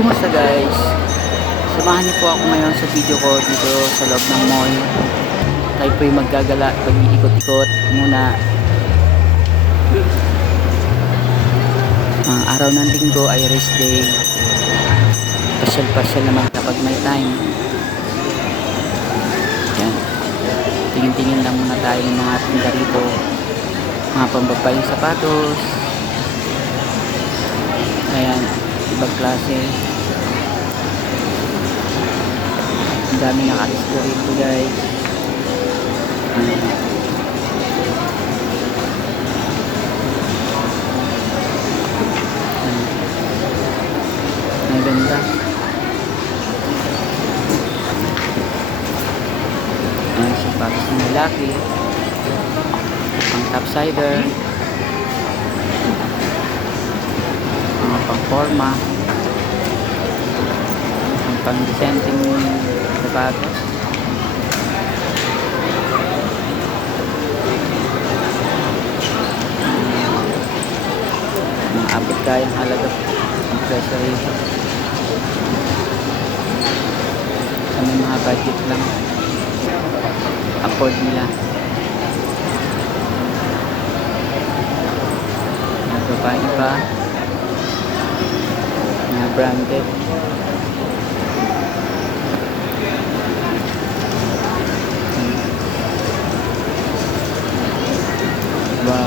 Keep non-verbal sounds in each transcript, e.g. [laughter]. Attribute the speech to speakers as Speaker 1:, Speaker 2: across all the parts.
Speaker 1: Kumusta guys? Samahan niyo po ako ngayon sa video ko dito sa loob ng mall. Tayo po'y maggagala, pag-iikot-ikot muna. Ang araw ng linggo ay rest day. Pasyal-pasyal naman kapag may time. Yan. Tingin-tingin lang muna tayo ng mga tinda rito. Mga pambabayang sapatos. Ayan, ibang klase. Dami nakalisto rito guys. Ang ganda. Ayan, sapatos ng lalaki. Ang topsider. Mga pang forma. Ang pang dissenting sapatos. Mga abot kayang halaga ang rito. Sa may mga budget lang. Afford nila. Pa. Mga branded. Wow.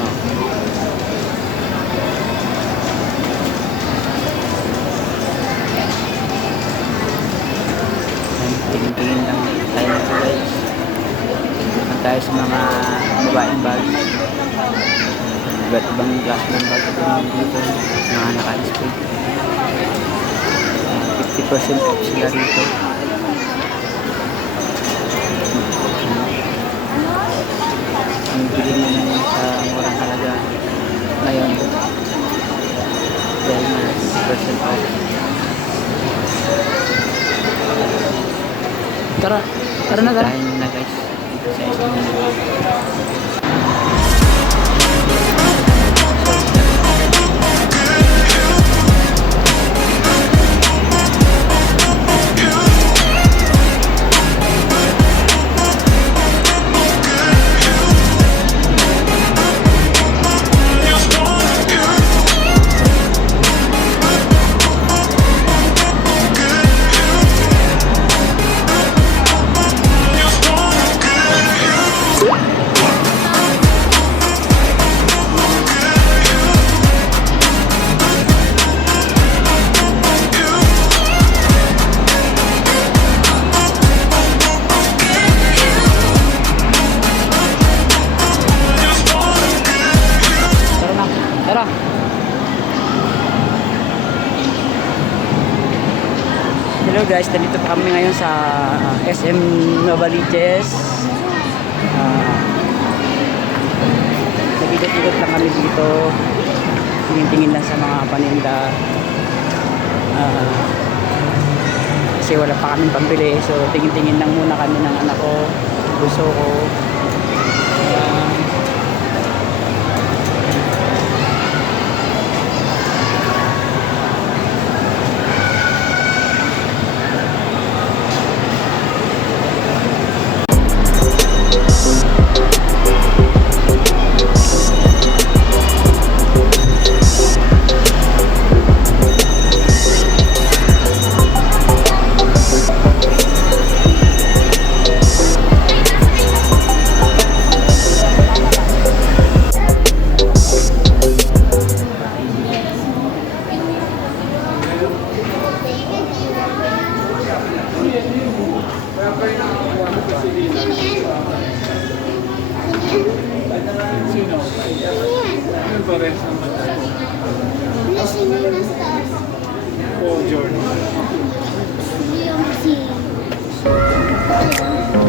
Speaker 1: Ayan, Tingin-tingin lang tayo nito guys. Naman tayo sa mga babaeng bag. Iba't ibang klase ng bag ito dito. Mga naka-display. Ayan, 50% off sila rito. Ang bili mo na yun sa murang halaga ngayon. Dahil na 50% off. Tara, tara na tara. Tayo na guys. Sa tara. Hello guys, nandito pa kami ngayon sa ah, SM Novaliches. Uh, Nag-ikot-ikot lang kami dito. Tingin-tingin lang sa mga paninda. Ah, kasi wala pa kaming pambili. So tingin-tingin lang muna kami ng anak ko, gusto ko.
Speaker 2: Sino na stars?
Speaker 3: Oh, Jordan.
Speaker 2: Yung si...
Speaker 3: Ito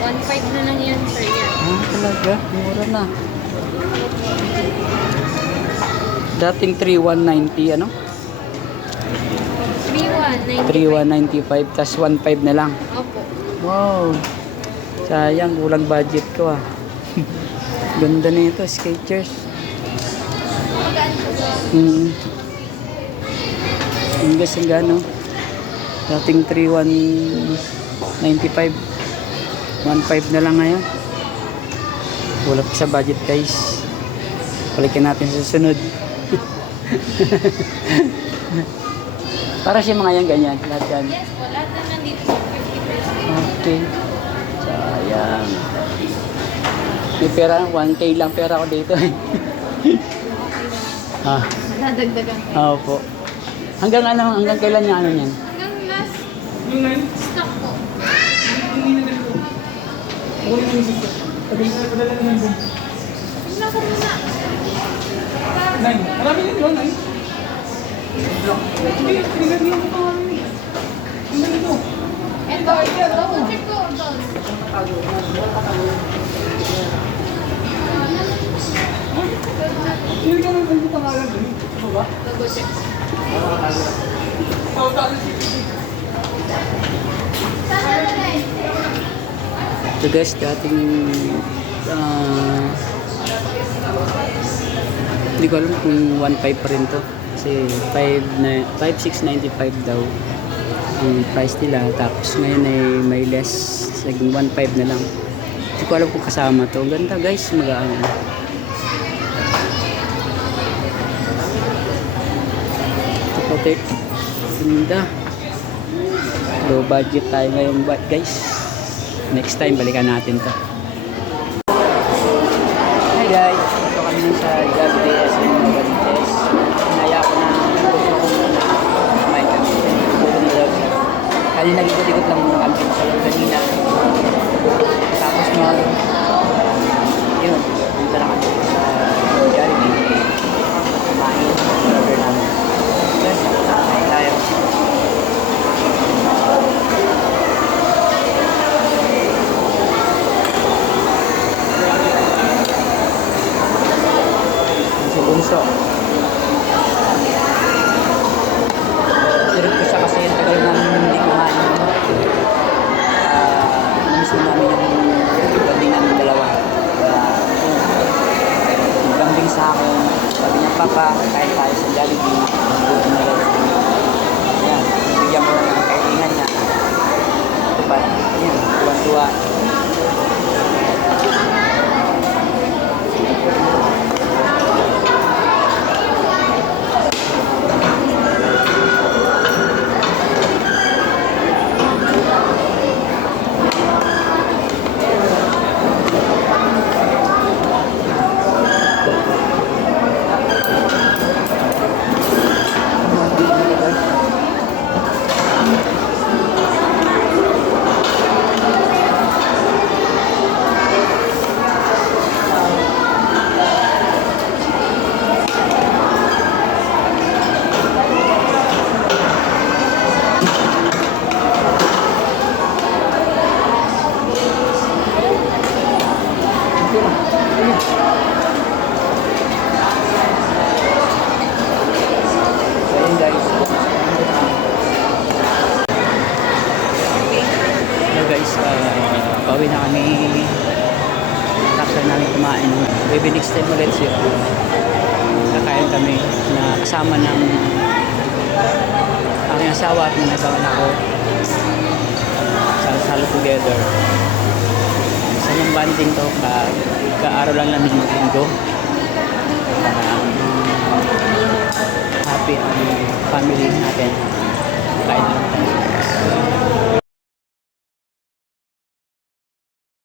Speaker 4: 1.5 na lang yan, sir. Yan.
Speaker 1: Ah, talaga? Mura na. Dating 3,190, ano?
Speaker 4: 3.1.
Speaker 1: 3,195, tas 1,500 na lang.
Speaker 4: Opo.
Speaker 1: Wow. Sayang, kulang budget ko ah. [laughs] Ganda na ito, Skechers. Hmm. Ang guys, ang gano. Dating 3,195. 1,500 na lang ngayon. Wala pa sa budget guys. Balikan natin sa susunod. [laughs] Para siya mga yan ganyan. Lahat yan.
Speaker 4: Yes po, lahat na nandito sa 50%.
Speaker 1: Okay. Sayang. May pera, 1K lang pera ko dito. [laughs] ah,
Speaker 4: Dadagdagan.
Speaker 1: oo po. Hanggang ano, hanggang kailan niya ano yan?
Speaker 4: Hanggang last stock po. Wala ko muna.
Speaker 3: Nine. Marami din yun, nine. Hindi, pinagyan ko pa kami. Ang ganito.
Speaker 4: Ito, double check ko. Doon.
Speaker 3: Hindi ka nang ganito pangalan dun. Ano ba?
Speaker 4: Double
Speaker 1: So guys, dating ah, hindi ko alam kung 1.5 pa rin to. Kasi 5 na 5,695 daw ang price nila. Tapos ngayon ay may less, naging 1.5 na lang. Hindi ko alam kung kasama to. Ganda guys, mag-ano. Ito puti. Ganda. Low budget tayo ngayon guys. Next time balikan natin to. Hi guys, ito kami sa Gabi pauwi na kami. Na namin kumain. Maybe next time ulit siya. Kakain kami na kasama ng aking asawa at mga ibang anak ko. Salo-salo together. Sa yung banding to, ka, kaaraw lang namin yung linggo. Para happy ang family natin. Na lang tayo.